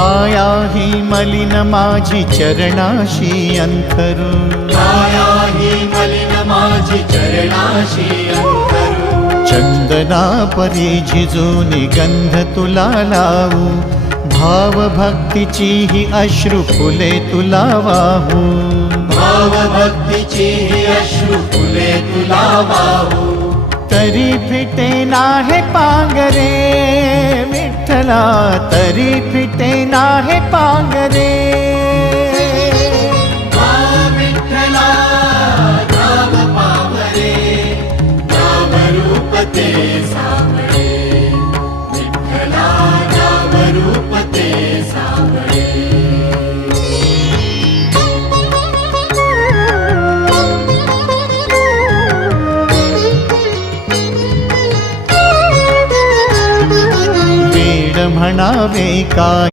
काया ही मलिन माझी चरणाशी अंतरू, काया ही मलिन माझी चरणाशी अंतरू। चंदना परी झिजूनी गंध तुला लावू, भाव भक्तीची ही अश्रु फुले तुला वाहू, भाव भक्तीची ही अश्रु फुले तुला वाहू। तरी फिटे नाहे पांगरे विठ्ठला, तरी फिटे नाहे पांगरे। विठ्ठला नाम पावरे, नाम रूप ते सावळे, विठ्ठला नाम रूप ते सावळे। वेड म्हणावे काय